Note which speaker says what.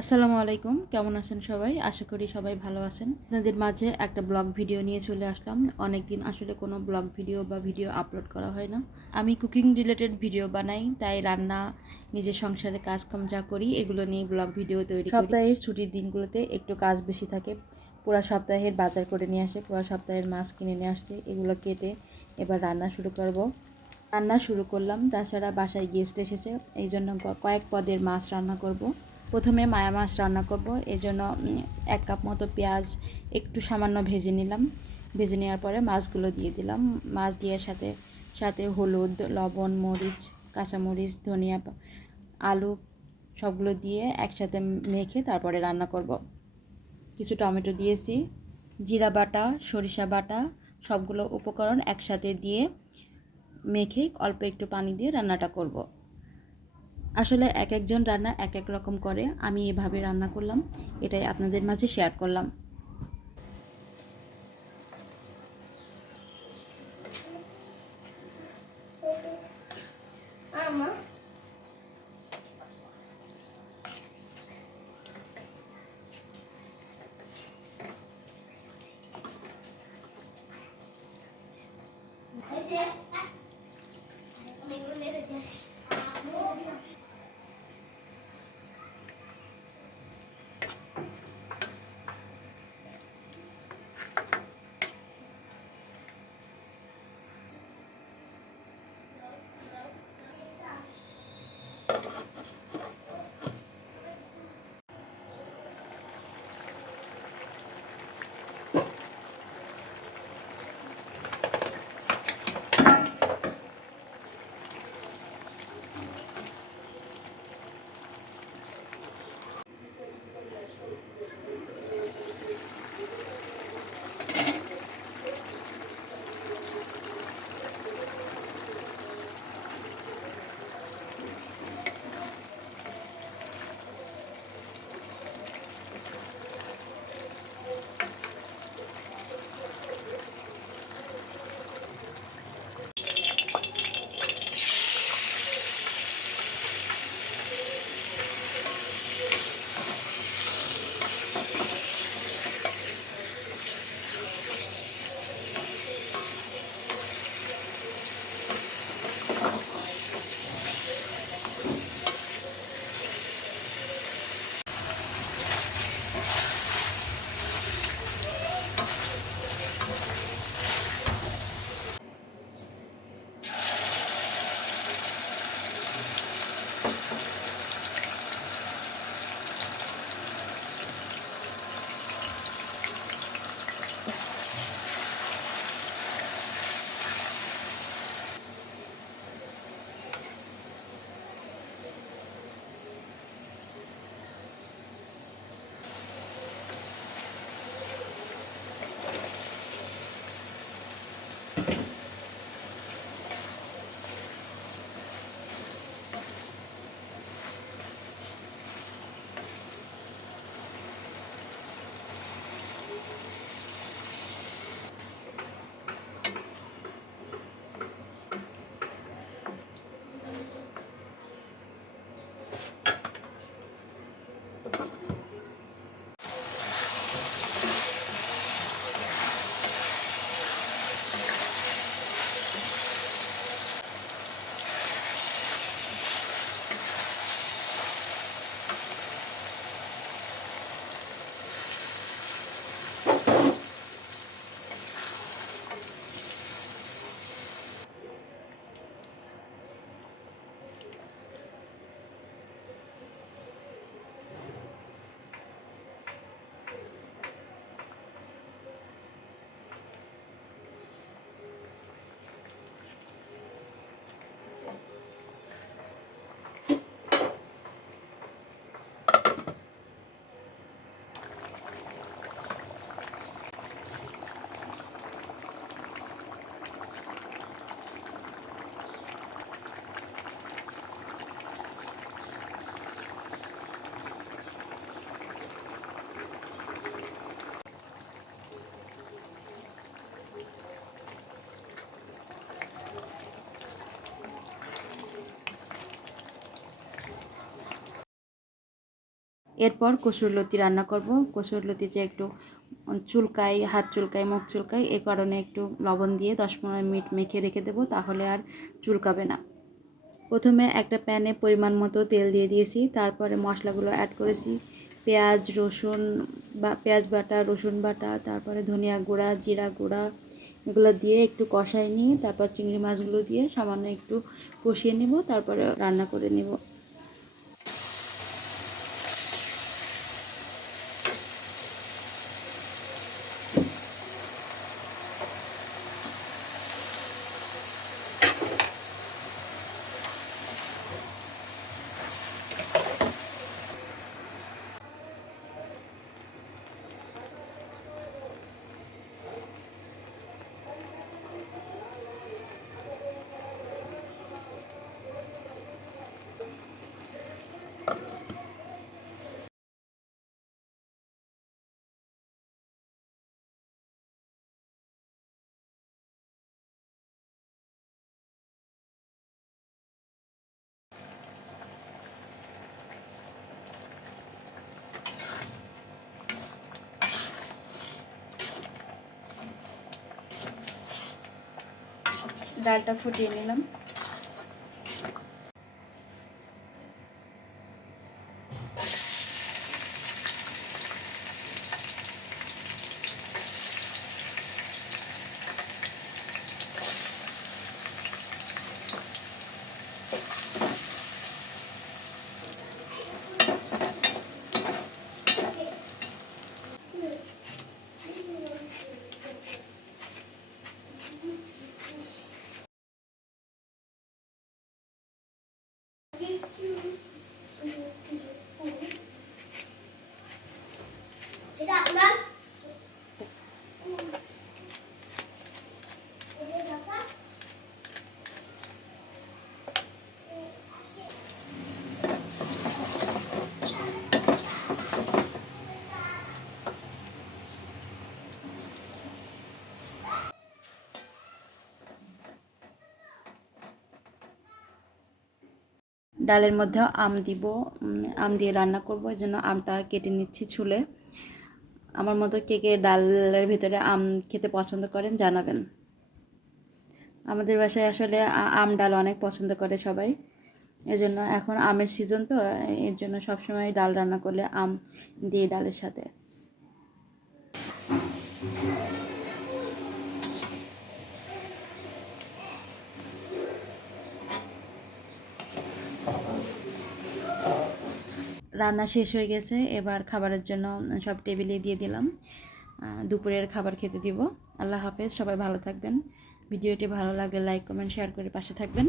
Speaker 1: আসসালামু আলাইকুম। কেমন আছেন সবাই? আশা করি সবাই ভালো আছেন। আপনাদের মাঝে একটা ব্লগ ভিডিও নিয়ে চলে আসলাম। অনেক দিন আসলে কোনো ব্লগ ভিডিও বা ভিডিও আপলোড করা হয় না। আমি কুকিং রিলেটেড ভিডিও বানাই, তাই রান্না, নিজের সংসারে কাজকাম যা করি, এগুলো নিয়ে ব্লগ ভিডিও তৈরি সপ্তাহের ছুটির দিনগুলোতে একটু কাজ বেশি থাকে। পুরো সপ্তাহের বাজার করে নিয়ে আসে, পুরো সপ্তাহের মাছ কিনে নিয়ে আসছে, এগুলো কেটে এবার রান্না শুরু করব। রান্না শুরু করলাম, তাছাড়া বাসায় গেস্ট এসেছে এই জন্য কয়েক পদের মাছ রান্না করব। প্রথমে মায়া মাছ রান্না করব এই জন্য এক কাপ মতো পেঁয়াজ একটু সামান্য ভেজে নিলাম। ভেজে নেওয়ার পরে মাছগুলো দিয়ে দিলাম। মাছ দিয়ে সাথে সাথে হলুদ, লবণ, মরিচ, কাঁচামরিচ, ধনিয়া, আলু সবগুলো দিয়ে একসাথে মেখে তারপরে রান্না করব। কিছু টমেটো দিয়েছি, জিরা বাটা, সরিষা বাটা, সবগুলো উপকরণ একসাথে দিয়ে মেখে অল্প একটু পানি দিয়ে রান্নাটা করব। আসলে এক একজন রান্না এক এক রকম করে, আমি এভাবে রান্না করলাম, এটাই আপনাদের মাঝে শেয়ার করলাম।
Speaker 2: আমা। Thank you.
Speaker 1: এরপর কসুর লতি রান্না করব। কসুর লতি যে একটু চুলকাই হাত চুলকাই মুখ চুলকাই এ কারণে একটু লবণ দিয়ে দশ পনেরো মিনিট মেখে রেখে দেবো, তাহলে আর চুলকাবে না। প্রথমে একটা প্যানে পরিমাণ মতো তেল দিয়ে দিয়েছি, তারপরে মশলাগুলো অ্যাড করেছি। পেঁয়াজ, রসুন বা, পেঁয়াজ বাটা, রসুন বাটা, তারপরে ধনিয়া গুঁড়া, জিরা গুঁড়া, এগুলো দিয়ে একটু কষাই নিয়ে তারপর চিংড়ি মাছগুলো দিয়ে সামান্য একটু কষিয়ে নিব, তারপরে রান্না করে নিব। ডালটা ফুটিয়ে নিলাম
Speaker 2: Bir de atlar.
Speaker 1: ডালের মধ্যে আম দিব আম দিয়ে রান্না করব, এই জন্য আমটা কেটে নিচ্ছি ছুলে আমার মতো কে কে ডালের ভিতরে আম খেতে পছন্দ করেন জানাবেন। আমাদের বাসায় আসলে আম ডাল অনেক পছন্দ করে সবাই। এজন্য এখন আমের সিজন তো, এর জন্য সবসময় ডাল রান্না করলে আম দিয়ে ডালের সাথে। রান্না শেষ হয়ে গেছে, এবার খাবারের জন্য সব টেবিলে দিয়ে দিলাম। দুপুরের খাবার খেতে দিব। আল্লাহ হাফেজ, সবাই ভালো থাকবেন। ভিডিওটি ভালো লাগলে লাইক, কমেন্ট, শেয়ার করে পাশে থাকবেন।